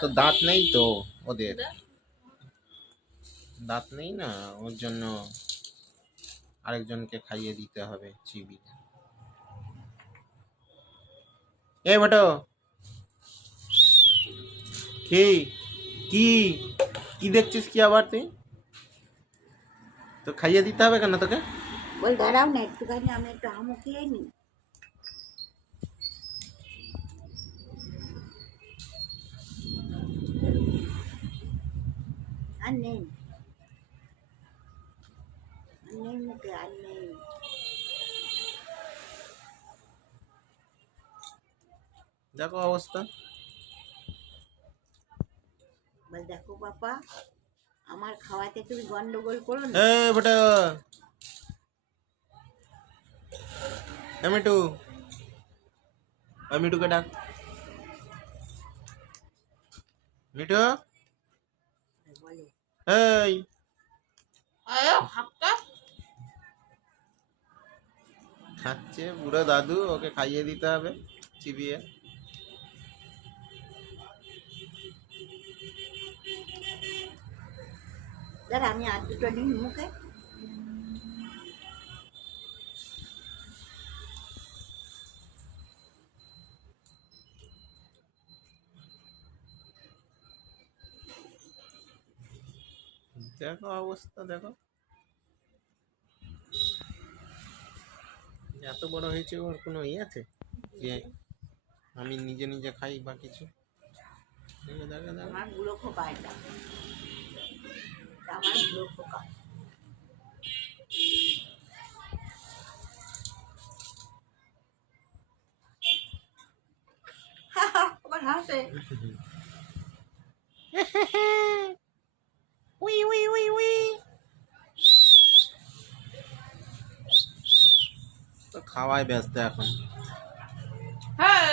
তো দাঁত নেই তো ওদের, দাঁত নেই না, ওর জন্য আরেকজনকে খাইয়ে দিতে হবে চিবিয়ে। এ বটো, কি কি কি দেখছিস কি আবার তুই? তো খাইয়ে দিতে হবে কেন তোকে? বল দাঁড়াও না একটুখানি, আমি একটু আমও খেয়ে নি। আর নেই, আর নেই মুখে, আর নেই। দেখো অবস্থা। বল দেখো পাপা, আমার খাওয়াতে তুমি গন্ডগোল করো না। এ বটো, এ মিটু, ওই মিটুকে ডাক। মিটু, বলো এই খাচ্ছে বুড়ো দাদু, ওকে খাইয়ে দিতে হবে চিবিয়ে। দাঁড়া, আমি আর দুটো দিন মুখে। দেখো অবস্থা দেখো, এত বড় হয়েছে, ওর কোনো ইয়ে আছে যে আমি নিজে নিজে খাই বা কিছু? দেখো দেখো দেখো। আমার বুড়ো খোকা এটা, আমার বুড়ো খোকা। আবার হাসে। উই উই উই উই, তো খাওয়ায় ব্যস্ত এখন। হ্যাঁ